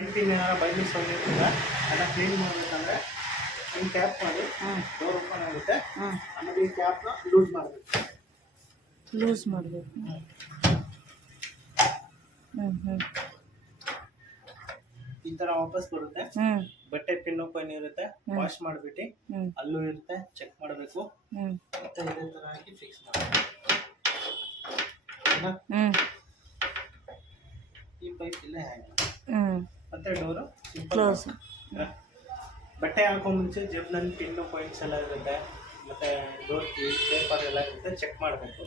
ಎಂಟಿನ ಏನಾರ ಬೈಲಿ ಸೊಳ್ಳೆ ಅದನ್ನ ಕ್ಲೀನ್ ಮಾಡಬೇಕಂದ್ರೆ ಹಿಂಗೆ ಟ್ಯಾಪ್ ಮಾಡಿ ಡೋರ್ ಓಪನ್ ಆಗುತ್ತೆ. ಆಮೇಲೆ ಈ ಟ್ಯಾಪ್ನ ಲೂಸ್ ಮಾಡಬೇಕು. ಈ ಥರ ವಾಪಸ್ ಬರುತ್ತೆ. ಬಟ್ಟೆ ಪಿನ್ ಓಪನ್ ಇರುತ್ತೆ, ವಾಶ್ ಮಾಡಿಬಿಟ್ಟು ಅಲ್ಲೂ ಇರುತ್ತೆ, ಚೆಕ್ ಮಾಡಬೇಕು. ಮತ್ತೆ ಇದೇ ಥರ ಹಾಕಿ ಫಿಕ್ಸ್ ಮಾಡಬೇಕು. ಈ ಪೈಪ್ ಇಲ್ಲೇ ಹ್ಯಾಂಗ್ ಮತ್ತೆ ಡೋರು ಕ್ಲೋಸ್. ಬಟ್ಟೆ ಹಾಕೋ ಮುಂಚೆ ಜೇಬ್ನಲ್ಲಿ ಪಿನ್ನು ಪಾಯಿಂಟ್ಸ್ ಎಲ್ಲ ಇರುತ್ತೆ, ಮತ್ತೆ ಡೋರ್ ಕೀ ಪೇಪರ್ ಎಲ್ಲ ಇರುತ್ತೆ, ಚೆಕ್ ಮಾಡಬೇಕು.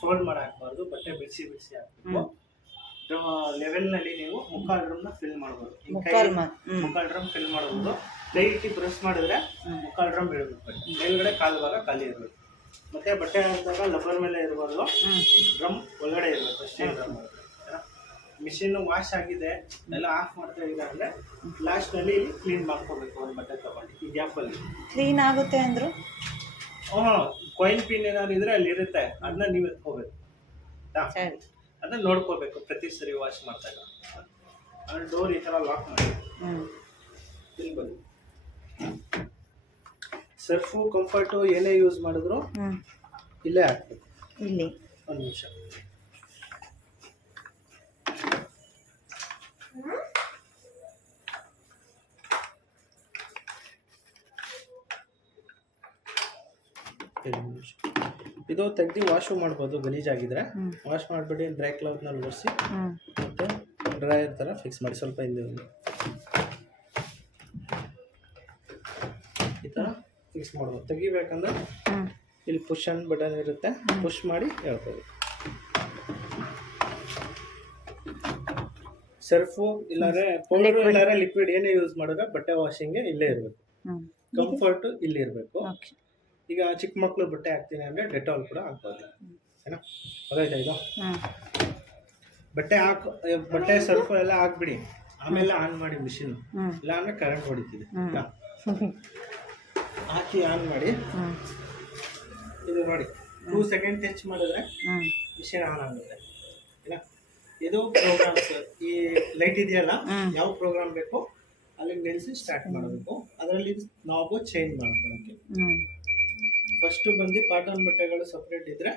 ಫೋಲ್ಡ್ ಮಾಡಿ ಹಾಕ್ಬಾರ್ದು, ಬಟ್ಟೆ ಬಿಡಿಸಿ ಹಾಕಬೇಕು. ಲೆವೆಲ್ನಲ್ಲಿ ನೀವು ಮುಕ್ಕಾಲು ಡ್ರಮ್ನ ಫಿಲ್ ಮಾಡ್ಬೋದು. ಮುಕ್ಕಾಲು ಡ್ರಮ್ ಫಿಲ್ ಮಾಡ್ಬೋದು. ಲೈಟ್ ಬ್ರಷ್ ಮಾಡಿದ್ರೆ ಮುಕ್ಕಾಲು ಡ್ರಮ್ ಬೀಳಬೇಕು. ಮೇಲ್ಗಡೆ ಕಾಲು ಭಾಗ ಖಾಲಿ ಇರಬೇಕು. ಮತ್ತೆ ಬಟ್ಟೆ ಹಾಕಿದಾಗ ಲಬ್ಬರ್ ಮೇಲೆ ಇರಬಾರ್ದು, ಡ್ರಮ್ ಒಳಗಡೆ ಇರಬೇಕು ಅಷ್ಟೇ. ಡ್ರಮ್ ಮಿಷಿನ್ ವಾಶ್ ಆಗಿದೆ ಎಲ್ಲ ಆಫ್ ಮಾಡ್ತಾ ಇದೆ ಅಂದರೆ ಲಾಸ್ಟ್ನಲ್ಲಿ ಇಲ್ಲಿ ಕ್ಲೀನ್ ಮಾಡ್ಕೋಬೇಕು. ಒಂದು ಬಟ್ಟೆ ತಗೊಂಡು ಈ ಗ್ಯಾಪಲ್ಲಿ ಕ್ಲೀನ್ ಆಗುತ್ತೆ ಅಂದರು. ಕಾಯಿನ್ ಪಿನ್ ಏನಾದ್ರು ಇದ್ರೆ ಅಲ್ಲಿ ಇರುತ್ತೆ, ಅದನ್ನ ನೀವು ಎತ್ಕೋಬೇಕು. ಅದನ್ನ ನೋಡ್ಕೋಬೇಕು ಪ್ರತಿ ಸರಿ ವಾಶ್ ಮಾಡಿದಾಗ. ಆಮೇಲೆ ಡೋರ್ ಈ ಥರ ಲಾಕ್ ಮಾಡಿ ಇಲ್ಲಿ ಬನ್ನಿ. ಸರ್ಫು ಕಂಫರ್ಟು ಏನೇ ಯೂಸ್ ಮಾಡಿದ್ರು ಇಲ್ಲೇ ಹಾಕ್ಬೇಕು. ಇಲ್ಲಿ ಒಂದು ನಿಮಿಷ. ಇದು ತೆಗ್ದು ವಾಶು ಮಾಡ್ಬೋದು. ಗಲೀಜಾಗಿದ್ರೆ ವಾಶ್ ಮಾಡಿಬಿಟ್ಟು ಡ್ರೈ ಕ್ಲಾತ್ನಲ್ಲಿ ಒರೆಸಿ ಮತ್ತೆ ಡ್ರೈಯರ್ ಥರ ಫಿಕ್ಸ್ ಮಾಡಿ ಸ್ವಲ್ಪ ಹಿಂದೆ ಈ ಥರ ಫಿಕ್ಸ್ ಮಾಡ್ಬೋದು. ತೆಗಿಬೇಕಂದ್ರೆ ಇಲ್ಲಿ ಪುಷ್ ಅಂಡ್ ಬಟನ್ ಇರುತ್ತೆ, ಪುಷ್ ಮಾಡಿ ಹೇಳ್ಕೋಬೇಕು. ಸರ್ಫು ಇಲ್ಲಾಂದ್ರೆ ಪೌಡರ್ ಇಲ್ಲಾಂದ್ರೆ ಲಿಕ್ವಿಡ್ ಏನೇ ಯೂಸ್ ಮಾಡಿದ್ರೆ ಬಟ್ಟೆ ವಾಷಿಂಗ್ಗೆ ಇಲ್ಲೇ ಇರಬೇಕು. ಕಂಫರ್ಟು ಇಲ್ಲಿ ಇರಬೇಕು. ಈಗ ಚಿಕ್ಕ ಮಕ್ಕಳು ಬಟ್ಟೆ ಹಾಕ್ತೀನಿ ಅಂದರೆ ಡೆಟಾಲ್ ಕೂಡ ಹಾಕ್ಬೋದು. ಏನೋ ಗೊತ್ತಾಯ್ತಾ? ಇದು ಬಟ್ಟೆ ಸರ್ಫು ಎಲ್ಲ ಹಾಕ್ಬಿಡಿ, ಆಮೇಲೆ ಆನ್ ಮಾಡಿ ಮಿಷಿನ್. ಇಲ್ಲ ಅಂದರೆ ಕರೆಂಟ್ ಹೊಡಿತಿದೆ. ಹಾಕಿ ಆನ್ ಮಾಡಿ ಇದು ಮಾಡಿ 2 ಸೆಕೆಂಡ್ ಟಚ್ ಮಾಡಿದ್ರೆ ಮಿಷಿನ್ ಆನ್ ಆಗುತ್ತೆ. ಏನ ಇದು ಪ್ರೋಗ್ರಾಮ್ಸ್. ಈ ಲೈಟ್ ಇದೆಯಲ್ಲ, ಯಾವ ಪ್ರೋಗ್ರಾಮ್ ಬೇಕೋ ಅಲ್ಲಿಗೆ ನಿಲ್ಲಿಸಿ ಸ್ಟಾರ್ಟ್ ಮಾಡಬೇಕು. ಅದರಲ್ಲಿ ನಾವು ಚೇಂಜ್ ಮಾಡ್ಕೊಳಕ್ಕೆ ಫಸ್ಟ್ ಬಂದು ಕಾಟನ್ ಬಟ್ಟೆಗಳು ಸಪ್ರೇಟ್ ಇದ್ರೆ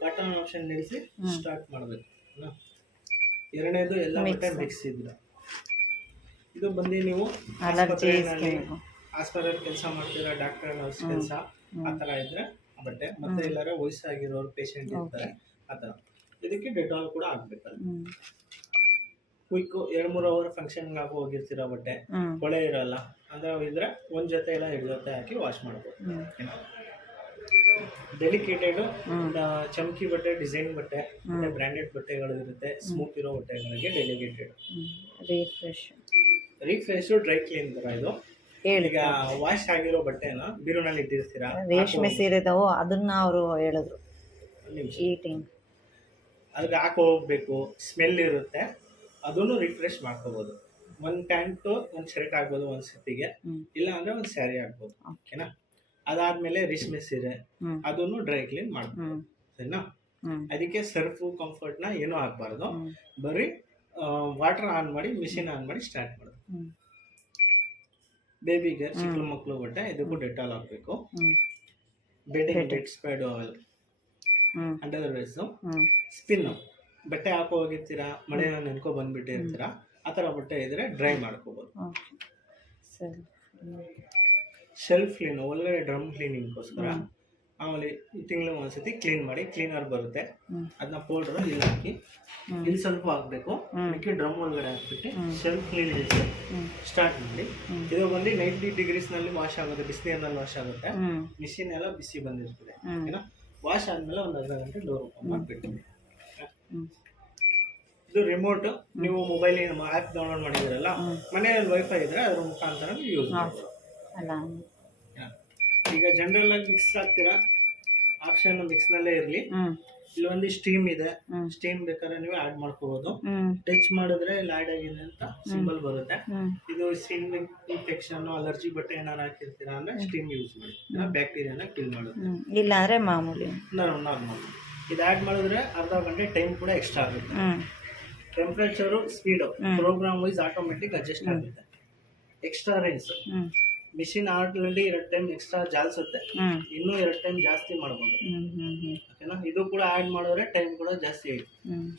ಕಾಟನ್ ಆಪ್ಷನ್ ನಿಲ್ಲಿಸಿ ಸ್ಟಾರ್ಟ್ ಮಾಡಬೇಕು. ಎರಡನೇದು ಎಲ್ಲ ಬಟ್ಟೆ ಮಿಕ್ಸ್ ಇದ್ರೆ. ಇದು ಬಂದು ನೀವು ಆಸ್ಪತ್ರೆಯಲ್ಲಿ ಕೆಲಸ ಮಾಡ್ತೀರಾ, ಡಾಕ್ಟರ್ ನರ್ಸ್ ಕೆಲಸ ಆ ಥರ ಇದ್ರೆ ಬಟ್ಟೆ, ಮತ್ತೆ ಎಲ್ಲಾರ ವಯಸ್ಸಾಗಿರೋರು ಪೇಷಂಟ್ ಇರ್ತಾರೆ ಆ ಥರ. ಇದಕ್ಕೆ ಡೆಟಾಲ್ ಕೂಡ ಹಾಕ್ಬೇಕಲ್ಲ. ಕ್ವಿಕ್ 2-3 ಅವರ್ ಫಂಕ್ಷನ್ಗೆ ಆಗಿ ಹೋಗಿರ್ತೀರ, ಬಟ್ಟೆ ಕೊಳೆ ಇರಲ್ಲ ಅಂದ್ರೆ ಇದ್ರೆ ಒಂದು ಜೊತೆ ಇಲ್ಲ 2 ಜೊತೆ ಹಾಕಿ ವಾಶ್ ಮಾಡ್ಬೋದು. ಡೆಲಿಕೇಟೆಡ್ ಚಮಕಿ ಬಟ್ಟೆ, ಡಿಸೈನ್ ಬಟ್ಟೆ ಮತ್ತೆ ಬ್ರ್ಯಾಂಡೆಡ್ ಬಟ್ಟೆಗಳು ಇರುತ್ತೆ. ಸ್ಮೂತ್ ಇರೋ ಬಟ್ಟೆಗಳಿಗೆ ಡೆಲಿಕೇಟೆಡ್. ರಿಫ್ರೆಶ್ ಡ್ರೈ ಕ್ಲೀನ್ ತರ ಇದು. ಈಗ ವಾಶ್ ಆಗಿರೋ ಬಟ್ಟೆನ ಬೀರುನಲ್ಲಿ ಇಟ್ಟಿರ್ತೀರಾ, ರೇಷ್ಮೆ ಸೀರೆದವು, ಅದನ್ನ ಅವರು ಹೇಳಿದ್ರು ಅದಕ್ಕೆ ಹಾಕಿ ಹೋಗ್ಬೇಕು. ಸ್ಮೆಲ್ ಇರುತ್ತೆ, ಅದನ್ನು ರಿಫ್ರೆಶ್ ಮಾಡ್ಕೋಬಹುದು. ಒಂದು ಪ್ಯಾಂಟು ಒಂದು ಶರ್ಟ್ ಆಗ್ಬೋದು ಒಂದು ಸತಿಗೆ, ಇಲ್ಲ ಅಂದ್ರೆ ಒಂದು ಸ್ಯಾರಿ ಆಗ್ಬೋದು. ಓಕೆನಾ? ಅದಾದ್ಮೇಲೆ ರೇಷ್ಮೆ ಸೀರೆ ಅದನ್ನು ಡ್ರೈ ಕ್ಲೀನ್ ಮಾಡ್ಬೋದು. ಸರಿನಾ? ಅದಕ್ಕೆ ಸರ್ಫು ಕಂಫರ್ಟ್ನ ಏನೂ ಹಾಕ್ಬಾರ್ದು, ಬರೀ ವಾಟರ್ ಆನ್ ಮಾಡಿ ಮಿಷಿನ್ ಆನ್ ಮಾಡಿ ಸ್ಟಾರ್ಟ್ ಮಾಡೋದು. ಬೇಬಿಗೆ ಚಿಕ್ಕ ಮಕ್ಕಳು ಬಟ್ಟೆ ಇದಕ್ಕೂ ಡೆಟಾಲ್ ಹಾಕಬೇಕು. Bed spread oil, under wears, spin. ಬಟ್ಟೆ ಹಾಕೋ ಹೋಗಿರ್ತೀರಾ, ಮಳೆ ನೆನ್ಕೊ ಬಂದ್ಬಿಟ್ಟಿರ್ತೀರಾ, ಆ ಥರ ಬಟ್ಟೆ ಇದ್ರೆ ಡ್ರೈ ಮಾಡ್ಕೋಬೋದು. ಶೆಲ್ಫ್ ಕ್ಲೀನ್, ಒಳಗಡೆ ಡ್ರಮ್ ಕ್ಲೀನಿಂಗ್ಗೋಸ್ಕರ ಆಮೇಲೆ ತಿಂಗಳು ಒಂದ್ಸತಿ ಕ್ಲೀನ್ ಮಾಡಿ ಕ್ಲೀನರ್ ಬರುತ್ತೆ, ಅದನ್ನ ಪೌಡರ್ ಇಲ್ಲಿ ಹಾಕಿ ಇಲ್ಲಿ ಸ್ವಲ್ಪ ಹಾಕ್ಬೇಕು. ಅದಕ್ಕೆ ಡ್ರಮ್ ಒಳಗಡೆ ಹಾಕ್ಬಿಟ್ಟು ಶೆಲ್ಫ್ ಕ್ಲೀನ್ ಸ್ಟಾರ್ಟ್ ಮಾಡಿ. ಇದು ಬಂದು 90 ಡಿಗ್ರೀಸ್ನಲ್ಲಿ ವಾಶ್ ಆಗುತ್ತೆ, ಬಿಸಿನೀರಿನಲ್ಲಿ ವಾಶ್ ಆಗುತ್ತೆ. ಮಿಷಿನ್ ಎಲ್ಲ ಬಿಸಿ ಬಂದಿರ್ತದೆ. ಏನೋ ವಾಶ್ ಆದ್ಮೇಲೆ ಒಂದು ಅರ್ಧ ಗಂಟೆ ಡೋರ್ ಓಪನ್ ಮಾಡಿಬಿಟ್ಟು. ಇದು ರಿಮೋಟ್, ನೀವು ಮೊಬೈಲ್ ಆ್ಯಪ್ ಡೌನ್ಲೋಡ್ ಮಾಡಿದಿರಲ್ಲ, ಮನೆಯಲ್ಲಿ ವೈಫೈ ಇದ್ರೆ ಅದ್ರ ಮುಖಾಂತರ ಯೂಸ್ ಮಾಡ್ಬೋದು. ಈಗ ಜನರಲ್ ಆಗಿ ಮಿಕ್ಸ್ ಹಾಕ್ತೀರಾ, ಆಪ್ಷನ್ ಮಿಕ್ಸ್ನಲ್ಲೇ ಇರಲಿ. ಇಲ್ಲಿ ಒಂದು ಸ್ಟೀಮ್ ಇದೆ, ಸ್ಟೀಮ್ ಬೇಕಾದ್ರೆ ನೀವು ಆಡ್ ಮಾಡ್ಕೋಬಹುದು. ಟಚ್ ಮಾಡಿದ್ರೆ ಇಲ್ಲಿ ಆಡ್ ಆಗಿದೆ ಅಂತ ಸಿಂಬಲ್ ಬರುತ್ತೆ. ಇದು ಸ್ಕಿನ್ ಇನ್ಫೆಕ್ಷನ್, ಅಲರ್ಜಿ ಬಟ್ಟೆ ಏನಾರು ಹಾಕಿರ್ತೀರಾ ಅಂದ್ರೆ ಸ್ಟೀಮ್ ಯೂಸ್ ಮಾಡಿ, ಬ್ಯಾಕ್ಟೀರಿಯಾನ ಕಿಲ್ ಮಾಡುತ್ತೆ. ಇಲ್ಲ ಅಂದ್ರೆ ಮಾಮೂಲಿ ನಾರ್ಮಲ್. ಇದು ಆಡ್ ಮಾಡಿದ್ರೆ ಅರ್ಧ ಗಂಟೆ ಟೈಮ್ ಕೂಡ ಎಕ್ಸ್ಟ್ರಾ ಆಗುತ್ತೆ. Temperature speed program wise automatic adjust ಆಗುತ್ತೆ. Extra range hmm machine already 2 time extra ಜಾಲಿಸುತ್ತೆ, ಹ್ಮ್ ಇನ್ನೂ 2 ಟೈಮ್ ಜಾಸ್ತಿ ಮಾಡ್ಬೋದು. ಹ್ಮ್ ಹ್ಮ್ ಹ್ಮ್ ಓಕೆನಾ, ಇದು ಕೂಡ ಆ್ಯಡ್ ಮಾಡಿದ್ರೆ ಟೈಮ್ ಕೂಡ ಜಾಸ್ತಿ ಆಗುತ್ತೆ. ಹ್ಮ್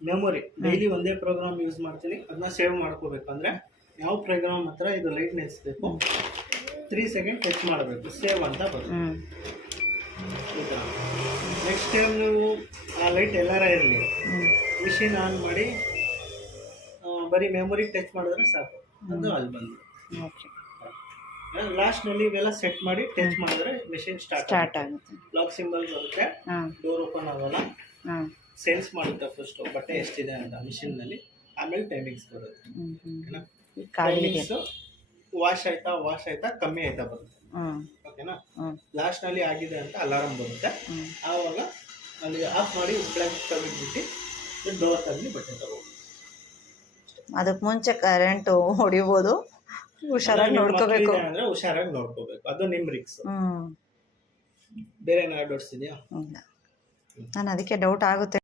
ಮೆಮೊರಿ ಡೈಲಿ ಒಂದೇ ಪ್ರೋಗ್ರಾಮ್ ಯೂಸ್ ಮಾಡ್ತೀನಿ, ಅದನ್ನ ಸೇವ್ ಮಾಡ್ಕೋಬೇಕು ಅಂದರೆ ಯಾವ ಪ್ರೋಗ್ರಾಮ್ ಹತ್ರ ಇದು ಲೈಟ್ ನಿಲ್ಲಿಸ್ಬೇಕು, 3 ಸೆಕೆಂಡ್ ಟಚ್ ಮಾಡಬೇಕು, ಸೇವ್ ಅಂತ ಬರುತ್ತೆ. ಹ್ಮ್ ಈ ಥರ ನೆಕ್ಸ್ಟ್ ಟೈಮ್ ನೀವು ಆ ಲೈಟ್ ಎಲ್ಲಾರ ಇರಲಿ, ಹ್ಮ್ ಮಿಷಿನ್ ಆನ್ ಮಾಡಿ ಬರೀ ಮೆಮೊರಿ ಟಚ್ ಮಾಡಿದ್ರೆ ಸಾಕು, ಅದು ಅಲ್ಲಿ ಬಂದು ಓಕೆ ಲಾಸ್ಟ್ನಲ್ಲಿ ಇವೆಲ್ಲ ಸೆಟ್ ಮಾಡಿ ಟಚ್ ಮಾಡಿದ್ರೆ ಮಿಷಿನ್ ಸ್ಟಾರ್ಟ್ ಆಗುತ್ತೆ. ಲಾಕ್ ಸಿಂಬಲ್ ಬರುತ್ತೆ, ಹಾಂ ಡೋರ್ ಓಪನ್ ಆಗೋಲ್ಲ, ಹಾಂ ಸೇಲ್ಸ್ ಮಾಡುತ್ತೆ ಫಸ್ಟು ಬಟ್ಟೆ ಎಷ್ಟಿದೆ ಅಂತ ಮಿಷಿನ್ನಲ್ಲಿ, ಆಮೇಲೆ ಟೈಮಿಂಗ್ಸ್ ಬರುತ್ತೆ. ಹ್ಮ್ ಹ್ಮ್ ಓಕೆನಾ, ಕಾಲಿಗೆ ಟೈಮಿಂಗ್ಸು ವಾಶ್ ಆಯ್ತಾ ಕಮ್ಮಿ ಆಯ್ತಾ ಬರುತ್ತೆ. ಹ್ಮ್ ಓಕೆನಾ, ಹ್ಮ್ ಲಾಸ್ಟ್ನಲ್ಲಿ ಆಗಿದೆ ಅಂತ ಅಲಾರಮ್ ಬರುತ್ತೆ, ಹ್ಮ್ ಆವಾಗ ಅಲ್ಲಿ ಆಫ್ ಮಾಡಿ ಪ್ಲಗ್ ತೆಗೆದ್ಬಿಟ್ಟು ಡೋರ್ ತೆಗೆದು ಬಟ್ಟೆ ತಗೋಬೋದು. ಅದಕ್ಕೆ ಮುಂಚೆ ಕರೆಂಟು ಹೊಡಿಬೋದು, ಹುಷಾರಾಗಿ ನೋಡ್ಕೋಬೇಕು. ಅಂದರೆ ಹುಷಾರಾಗಿ ನೋಡ್ಕೋಬೇಕು, ಅದು ನಿಮ್ಮ ರಿಕ್ಸ್. ಹ್ಮ್ ಬೇರೆ ಏನಾದ್ರು ಡೌಟ್ಸ್ ಇದೆಯಾ? ಇಲ್ಲ, ನಾನು ಅದಕ್ಕೆ ಡೌಟ್ ಆಗುತ್ತೆ.